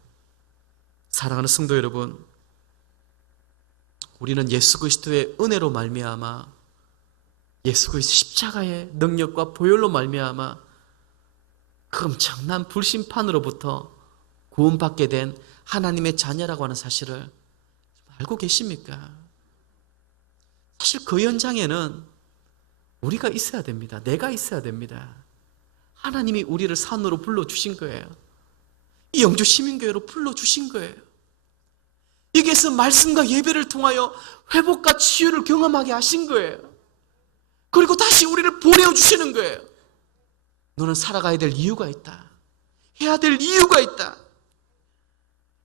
사랑하는 성도 여러분, 우리는 예수 그리스도의 은혜로 말미암아, 예수 그리스도 십자가의 능력과 보혈로 말미암아 그 엄청난 불심판으로부터 구원받게 된 하나님의 자녀라고 하는 사실을 알고 계십니까? 사실 그 현장에는 우리가 있어야 됩니다. 내가 있어야 됩니다. 하나님이 우리를 산으로 불러주신 거예요. 이 영주 시민교회로 불러주신 거예요. 여기에서 말씀과 예배를 통하여 회복과 치유를 경험하게 하신 거예요. 그리고 다시 우리를 보내주시는 거예요. 너는 살아가야 될 이유가 있다. 해야 될 이유가 있다.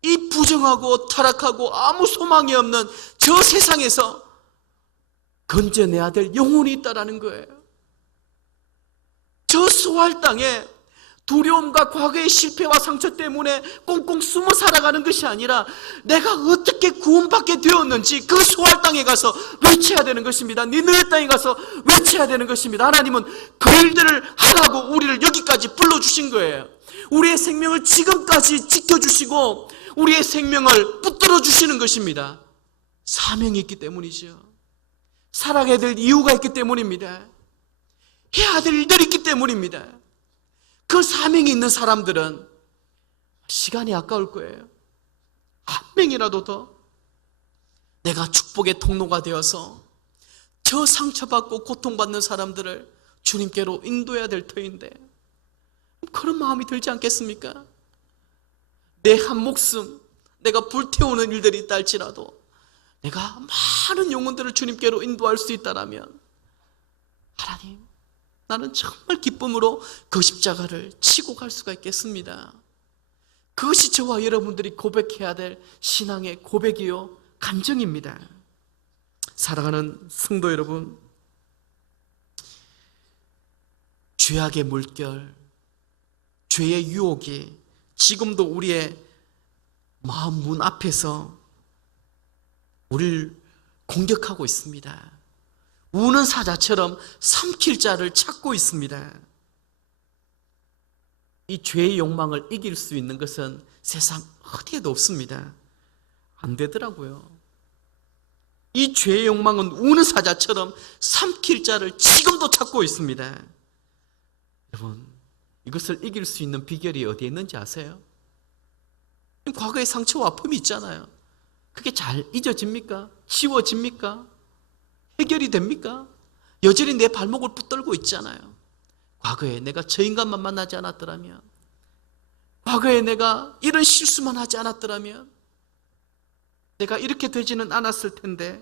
이 부정하고 타락하고 아무 소망이 없는 저 세상에서 건져내야 될 영혼이 있다라는 거예요. 저 수할 땅에 두려움과 과거의 실패와 상처 때문에 꽁꽁 숨어 살아가는 것이 아니라 내가 어떻게 구원받게 되었는지 그 수할 땅에 가서 외쳐야 되는 것입니다. 니느웨 땅에 가서 외쳐야 되는 것입니다. 하나님은 그 일들을 하라고 우리를 여기까지 불러주신 거예요. 우리의 생명을 지금까지 지켜주시고 우리의 생명을 붙들어 주시는 것입니다. 사명이 있기 때문이죠. 살아가야 될 이유가 있기 때문입니다. 해야 될 일들이 있기 때문입니다. 그 사명이 있는 사람들은 시간이 아까울 거예요. 한 명이라도 더 내가 축복의 통로가 되어서 저 상처받고 고통받는 사람들을 주님께로 인도해야 될 터인데 그런 마음이 들지 않겠습니까? 내 한 목숨 내가 불태우는 일들이 있다 할지라도 내가 많은 영혼들을 주님께로 인도할 수 있다라면 하나님, 나는 정말 기쁨으로 그 십자가를 치고 갈 수가 있겠습니다. 그것이 저와 여러분들이 고백해야 될 신앙의 고백이요 간증입니다. 사랑하는 성도 여러분, 죄악의 물결, 죄의 유혹이 지금도 우리의 마음 문 앞에서 우리를 공격하고 있습니다. 우는 사자처럼 삼킬 자를 찾고 있습니다. 이 죄의 욕망을 이길 수 있는 것은 세상 어디에도 없습니다. 안 되더라고요. 이 죄의 욕망은 우는 사자처럼 삼킬 자를 지금도 찾고 있습니다. 여러분, 이것을 이길 수 있는 비결이 어디에 있는지 아세요? 과거의 상처와 아픔이 있잖아요. 그게 잘 잊어집니까? 지워집니까? 해결이 됩니까? 여전히 내 발목을 붙들고 있잖아요. 과거에 내가 저 인간만 만나지 않았더라면, 과거에 내가 이런 실수만 하지 않았더라면 내가 이렇게 되지는 않았을 텐데.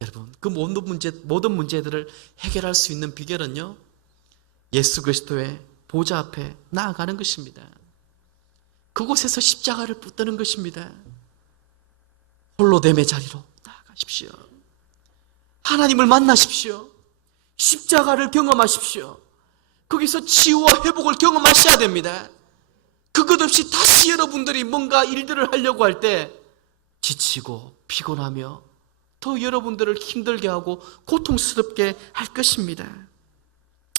여러분, 그 모든 문제들을 해결할 수 있는 비결은요, 예수 그리스도의 보좌 앞에 나아가는 것입니다. 그곳에서 십자가를 붙드는 것입니다. 홀로됨의 자리로 나아가십시오. 하나님을 만나십시오. 십자가를 경험하십시오. 거기서 치유와 회복을 경험하셔야 됩니다. 그것 없이 다시 여러분들이 뭔가 일들을 하려고 할 때 지치고 피곤하며 더 여러분들을 힘들게 하고 고통스럽게 할 것입니다.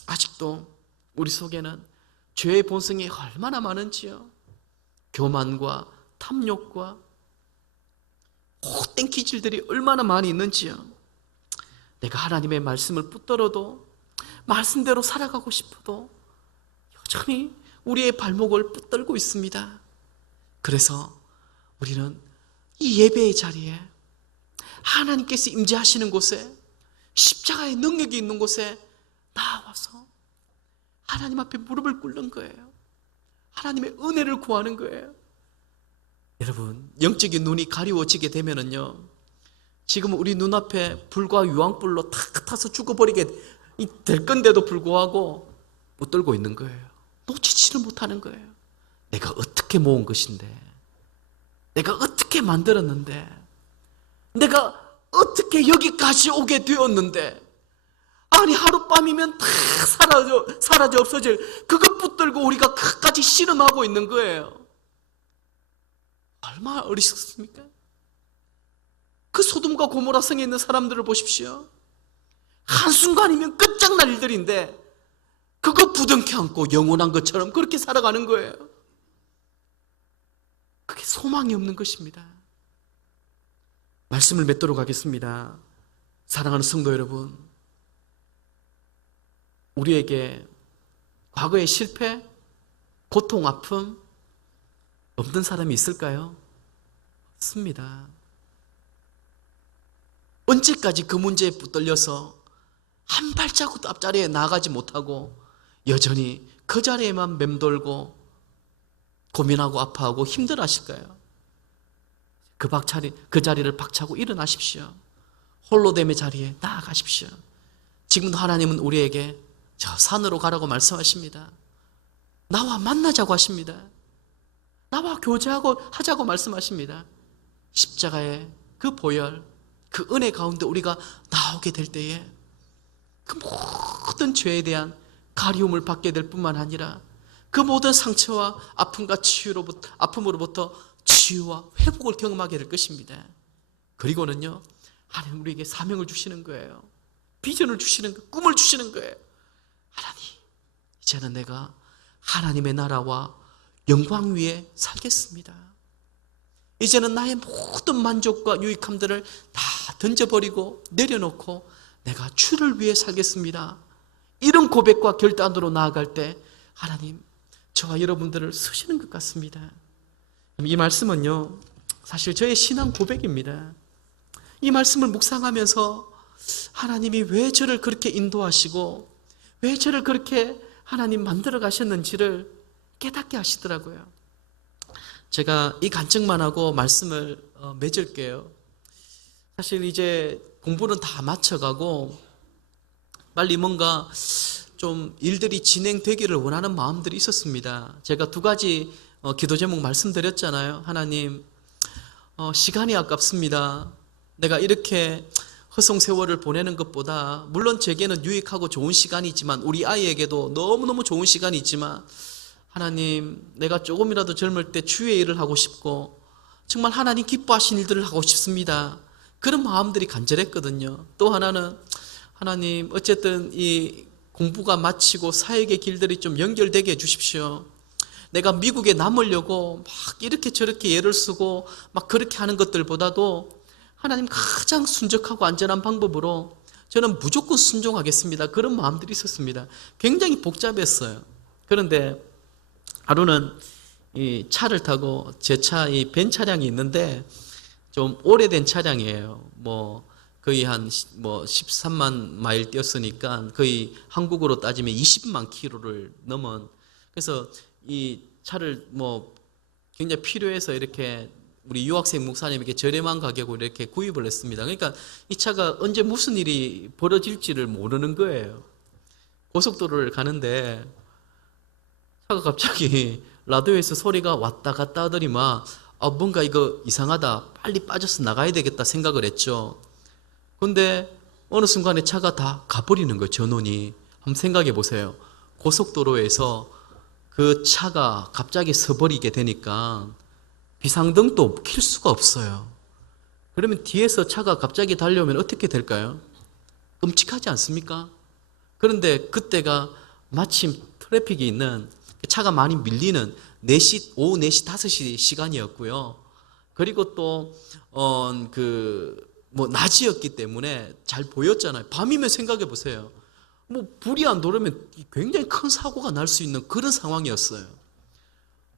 아직도 우리 속에는 죄의 본성이 얼마나 많은지요. 교만과 탐욕과 헛된 기질들이 얼마나 많이 있는지요. 내가 하나님의 말씀을 붙들어도, 말씀대로 살아가고 싶어도 여전히 우리의 발목을 붙들고 있습니다. 그래서 우리는 이 예배의 자리에, 하나님께서 임재하시는 곳에, 십자가의 능력이 있는 곳에 나와서 하나님 앞에 무릎을 꿇는 거예요. 하나님의 은혜를 구하는 거예요. 여러분, 영적인 눈이 가리워지게 되면은요, 지금 우리 눈앞에 불과 유황불로 탁 타서 죽어버리게 될 건데도 불구하고 붙들고 있는 거예요. 놓치지를 못하는 거예요. 내가 어떻게 모은 것인데, 내가 어떻게 만들었는데, 내가 어떻게 여기까지 오게 되었는데, 아니 하룻밤이면 다 사라져 없어질 그것 붙들고 우리가 끝까지 씨름하고 있는 거예요. 얼마나 어리석습니까? 그 소돔과 고모라 성에 있는 사람들을 보십시오. 한순간이면 끝장날 일들인데 그거 부둥켜 안고 영원한 것처럼 그렇게 살아가는 거예요. 그게 소망이 없는 것입니다. 말씀을 맺도록 하겠습니다. 사랑하는 성도 여러분, 우리에게 과거의 실패, 고통, 아픔 없는 사람이 있을까요? 없습니다. 언제까지 그 문제에 붙들려서 한 발자국도 앞자리에 나가지 못하고 여전히 그 자리에만 맴돌고 고민하고 아파하고 힘들어 하실까요? 그 자리를 박차고 일어나십시오. 홀로됨의 자리에 나아가십시오. 지금도 하나님은 우리에게 저 산으로 가라고 말씀하십니다. 나와 만나자고 하십니다. 나와 교제하자고 말씀하십니다. 십자가의 그 보혈, 그 은혜 가운데 우리가 나오게 될 때에 그 모든 죄에 대한 가리움을 받게 될 뿐만 아니라 그 모든 상처와 아픔으로부터 치유와 회복을 경험하게 될 것입니다. 그리고는요, 하나님 우리에게 사명을 주시는 거예요. 비전을 주시는 거예요. 꿈을 주시는 거예요. 하나님, 이제는 내가 하나님의 나라와 영광 위에 살겠습니다. 이제는 나의 모든 만족과 유익함들을 다 던져버리고 내려놓고 내가 주를 위해 살겠습니다. 이런 고백과 결단으로 나아갈 때 하나님 저와 여러분들을 쓰시는 것 같습니다. 이 말씀은요, 사실 저의 신앙 고백입니다. 이 말씀을 묵상하면서 하나님이 왜 저를 그렇게 인도하시고 왜 저를 그렇게 하나님 만들어 가셨는지를 깨닫게 하시더라고요. 제가 이 간증만 하고 말씀을 맺을게요. 사실 이제 공부는 다 마쳐가고 빨리 뭔가 좀 일들이 진행되기를 원하는 마음들이 있었습니다. 제가 두 가지 기도 제목 말씀드렸잖아요. 하나님, 시간이 아깝습니다. 내가 이렇게 허송세월을 보내는 것보다 물론 제게는 유익하고 좋은 시간이지만 우리 아이에게도 너무너무 좋은 시간이지만 하나님, 내가 조금이라도 젊을 때 주의 일을 하고 싶고 정말 하나님 기뻐하신 일들을 하고 싶습니다. 그런 마음들이 간절했거든요. 또 하나는 하나님, 어쨌든 이 공부가 마치고 사역의 길들이 좀 연결되게 해주십시오. 내가 미국에 남으려고 막 이렇게 저렇게 애를 쓰고 막 그렇게 하는 것들보다도 하나님 가장 순적하고 안전한 방법으로 저는 무조건 순종하겠습니다. 그런 마음들이 있었습니다. 굉장히 복잡했어요. 그런데 하루는 이 차를 타고 제 차 이 벤 차량이 있는데 좀 오래된 차량이에요. 뭐 거의 한 13만 마일 뛰었으니까 거의 한국으로 따지면 20만 킬로를 넘은, 그래서 이 차를 뭐 굉장히 필요해서 이렇게 우리 유학생 목사님에게 저렴한 가격으로 이렇게 구입을 했습니다. 그러니까 이 차가 언제 무슨 일이 벌어질지를 모르는 거예요. 고속도로를 가는데 차가 갑자기 라디오에서 소리가 왔다 갔다 하더니만 뭔가 이거 이상하다, 빨리 빠져서 나가야 되겠다 생각을 했죠. 근데 어느 순간에 차가 다 가버리는 거예요. 전원이. 한번 생각해 보세요. 고속도로에서 그 차가 갑자기 서버리게 되니까 비상등도 켤 수가 없어요. 그러면 뒤에서 차가 갑자기 달려오면 어떻게 될까요? 끔찍하지 않습니까? 그런데 그때가 마침 트래픽이 있는, 차가 많이 밀리는 4시, 오후 4시, 5시 시간이었고요. 그리고 또, 낮이었기 때문에 잘 보였잖아요. 밤이면 생각해 보세요. 뭐, 불이 안 들어오면 굉장히 큰 사고가 날 수 있는 그런 상황이었어요.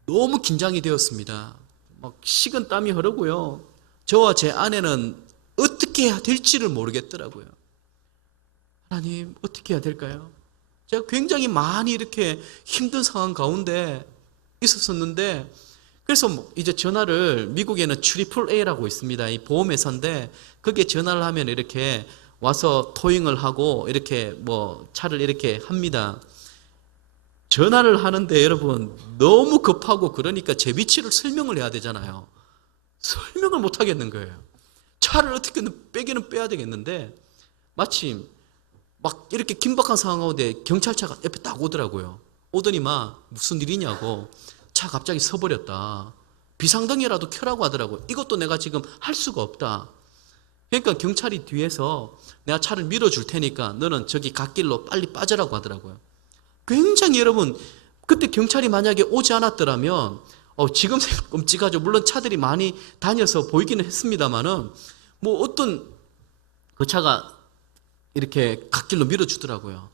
너무 긴장이 되었습니다. 막 식은 땀이 흐르고요. 저와 제 아내는 어떻게 해야 될지를 모르겠더라고요. 하나님, 어떻게 해야 될까요? 제가 굉장히 많이 이렇게 힘든 상황 가운데 있었었는데, 그래서 이제 전화를, 미국에는 트리플 A라고 있습니다. 이 보험회사인데, 거기에 전화를 하면 이렇게 와서 토잉을 하고 이렇게 뭐 차를 이렇게 합니다. 전화를 하는데 여러분 너무 급하고 그러니까 제 위치를 설명을 해야 되잖아요. 설명을 못 하겠는 거예요. 차를 어떻게든 빼기는 빼야 되겠는데 마침 막 이렇게 긴박한 상황 가운데 경찰차가 옆에 딱 오더라고요. 오더니 막 무슨 일이냐고, 차 갑자기 서버렸다, 비상등이라도 켜라고 하더라고요. 이것도 내가 지금 할 수가 없다. 그러니까 경찰이 뒤에서 내가 차를 밀어줄 테니까 너는 저기 갓길로 빨리 빠져라고 하더라고요. 굉장히 여러분, 그때 경찰이 만약에 오지 않았더라면 지금 생각 끔찍하죠. 물론 차들이 많이 다녀서 보이기는 했습니다만은 뭐 어떤 그 차가 이렇게 갓길로 밀어주더라고요.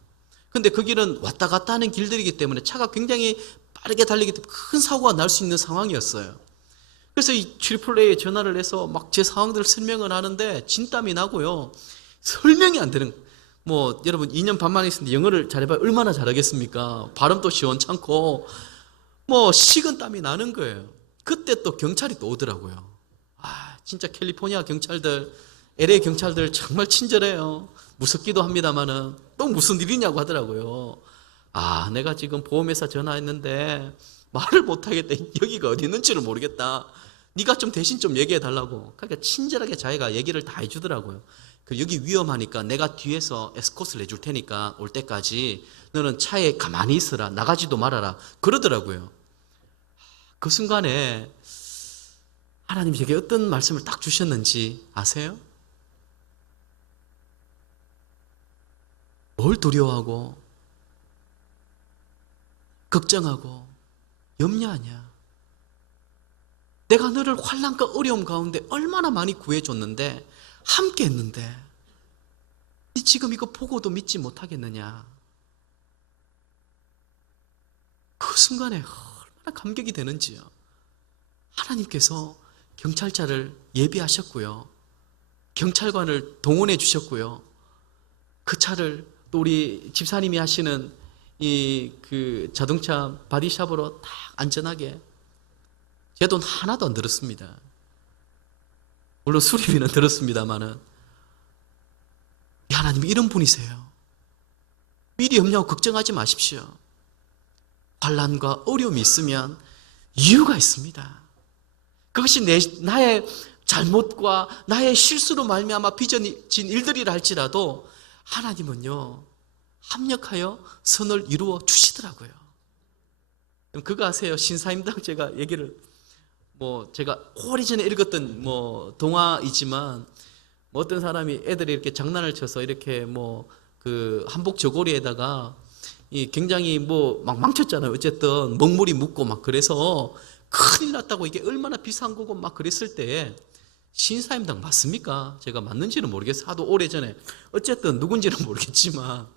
근데 그 길은 왔다 갔다 하는 길들이기 때문에 차가 굉장히 빠르게 달리기 때문에 큰 사고가 날 수 있는 상황이었어요. 그래서 이 트리플레이에 전화를 해서 막 제 상황들을 설명을 하는데 진땀이 나고요. 설명이 안 되는, 뭐 여러분 2년 반 만에 있었는데 영어를 잘해봐야 얼마나 잘하겠습니까? 발음도 시원찮고 뭐 식은땀이 나는 거예요. 그때 또 경찰이 또 오더라고요. 진짜 캘리포니아 경찰들, LA 경찰들 정말 친절해요. 무섭기도 합니다만은 또 무슨 일이냐고 하더라고요. 내가 지금 보험회사 전화했는데 말을 못하겠다. 여기가 어디 있는지를 모르겠다. 네가 좀 대신 좀 얘기해 달라고. 그러니까 친절하게 자기가 얘기를 다 해주더라고요. 여기 위험하니까 내가 뒤에서 에스코트를 해줄 테니까 올 때까지 너는 차에 가만히 있어라. 나가지도 말아라. 그러더라고요. 그 순간에 하나님 제게 어떤 말씀을 딱 주셨는지 아세요? 뭘 두려워하고 걱정하고 염려하냐? 내가 너를 환난과 어려움 가운데 얼마나 많이 구해줬는데, 함께 했는데 네 지금 이거 보고도 믿지 못하겠느냐? 그 순간에 얼마나 감격이 되는지요. 하나님께서 경찰차를 예비하셨고요, 경찰관을 동원해 주셨고요, 그 차를 또 우리 집사님이 하시는 그 자동차 바디샵으로 딱 안전하게, 제 돈 하나도 안 들었습니다. 물론 수리비는 들었습니다마는 하나님 이런 분이세요. 미리 없냐고 걱정하지 마십시오. 환난과 어려움이 있으면 이유가 있습니다. 그것이 나의 잘못과 나의 실수로 말미암아 빚어진 일들이라 할지라도 하나님은요 합력하여 선을 이루어 주시더라고요. 그거 아세요? 신사임당 제가 얘기를 제가 오래전에 읽었던 동화이지만 어떤 사람이 애들이 이렇게 장난을 쳐서 이렇게 그 한복 저고리에다가 굉장히 막 망쳤잖아요. 어쨌든 먹물이 묻고 막 그래서 큰일 났다고 이게 얼마나 비싼 거고 막 그랬을 때 신사임당 맞습니까? 제가 맞는지는 모르겠어요. 하도 오래전에 어쨌든 누군지는 모르겠지만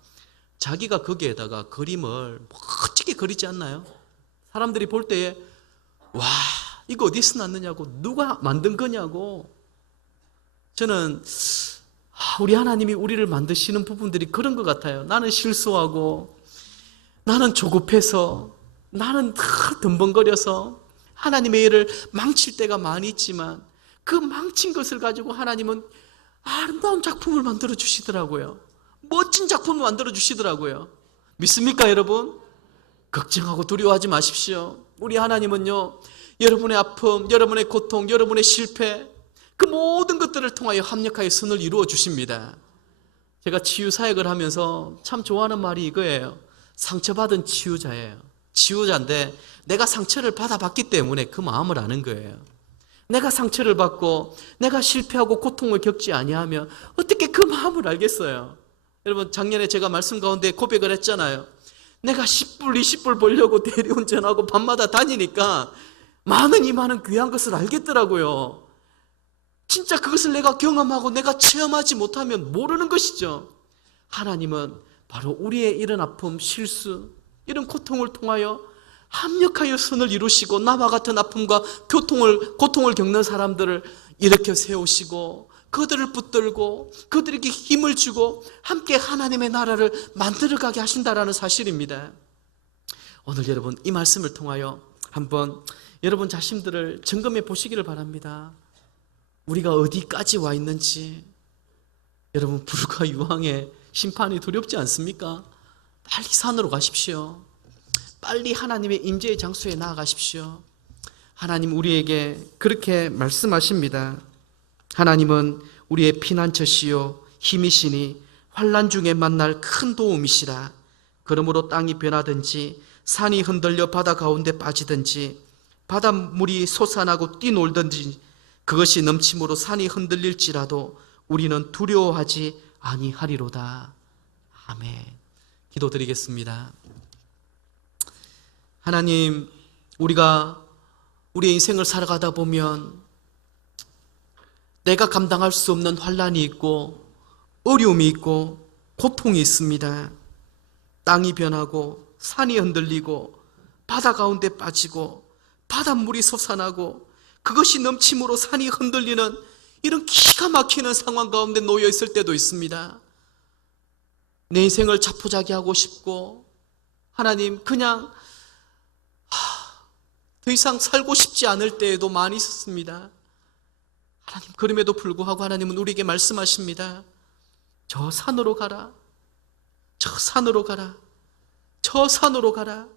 자기가 거기에다가 그림을 멋지게 그리지 않나요? 사람들이 볼 때에 와 이거 어디서 났느냐고 누가 만든 거냐고. 저는 우리 하나님이 우리를 만드시는 부분들이 그런 것 같아요. 나는 실수하고 나는 조급해서 나는 덤벙거려서 하나님의 일을 망칠 때가 많이 있지만 그 망친 것을 가지고 하나님은 아름다운 작품을 만들어 주시더라고요. 멋진 작품을 만들어 주시더라고요. 믿습니까 여러분? 걱정하고 두려워하지 마십시오. 우리 하나님은요 여러분의 아픔, 여러분의 고통, 여러분의 실패 그 모든 것들을 통하여 합력하여 선을 이루어 주십니다. 제가 치유 사역을 하면서 참 좋아하는 말이 이거예요. 상처받은 치유자예요. 치유자인데 내가 상처를 받아봤기 때문에 그 마음을 아는 거예요. 내가 상처를 받고 내가 실패하고 고통을 겪지 아니하면 어떻게 그 마음을 알겠어요. 여러분 작년에 제가 말씀 가운데 고백을 했잖아요. 내가 10불 20불 벌려고 대리운전하고 밤마다 다니니까 많은 귀한 것을 알겠더라고요. 진짜 그것을 내가 경험하고 내가 체험하지 못하면 모르는 것이죠. 하나님은 바로 우리의 이런 아픔, 실수, 이런 고통을 통하여 합력하여 선을 이루시고 나와 같은 아픔과 고통을 겪는 사람들을 일으켜 세우시고 그들을 붙들고 그들에게 힘을 주고 함께 하나님의 나라를 만들어가게 하신다라는 사실입니다. 오늘 여러분 이 말씀을 통하여 한번 여러분 자신들을 점검해 보시기를 바랍니다. 우리가 어디까지 와 있는지. 여러분 불과 유황의 심판이 두렵지 않습니까? 빨리 산으로 가십시오. 빨리 하나님의 임재의 장소에 나아가십시오. 하나님 우리에게 그렇게 말씀하십니다. 하나님은 우리의 피난처시요 힘이시니 환난 중에 만날 큰 도움이시라. 그러므로 땅이 변하든지 산이 흔들려 바다 가운데 빠지든지 바닷물이 솟아나고 뛰놀든지 그것이 넘침으로 산이 흔들릴지라도 우리는 두려워하지 아니하리로다. 아멘. 기도드리겠습니다. 하나님, 우리가 우리의 인생을 살아가다 보면 내가 감당할 수 없는 환난이 있고 어려움이 있고 고통이 있습니다. 땅이 변하고 산이 흔들리고 바다 가운데 빠지고 바닷물이 솟아나고 그것이 넘침으로 산이 흔들리는 이런 기가 막히는 상황 가운데 놓여 있을 때도 있습니다. 내 인생을 자포자기하고 싶고 하나님 그냥 더 이상 살고 싶지 않을 때에도 많이 있었습니다. 하나님 그럼에도 불구하고 하나님은 우리에게 말씀하십니다. 저 산으로 가라. 저 산으로 가라. 저 산으로 가라.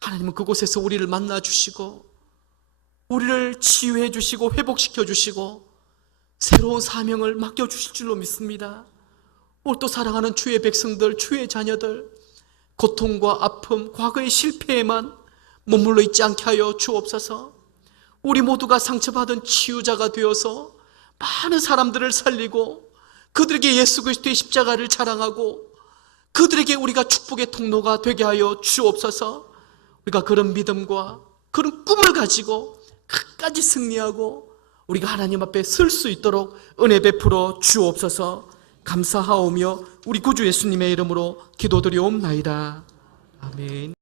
하나님은 그곳에서 우리를 만나 주시고 우리를 치유해 주시고 회복시켜 주시고 새로운 사명을 맡겨 주실 줄로 믿습니다. 오늘 또 사랑하는 주의 백성들, 주의 자녀들 고통과 아픔, 과거의 실패에만 머물러 있지 않게 하여 주옵소서. 우리 모두가 상처받은 치유자가 되어서 많은 사람들을 살리고 그들에게 예수 그리스도의 십자가를 자랑하고 그들에게 우리가 축복의 통로가 되게 하여 주옵소서. 우리가 그런 믿음과 그런 꿈을 가지고 끝까지 승리하고 우리가 하나님 앞에 설 수 있도록 은혜 베풀어 주옵소서. 감사하오며 우리 구주 예수님의 이름으로 기도드리옵나이다. 아멘.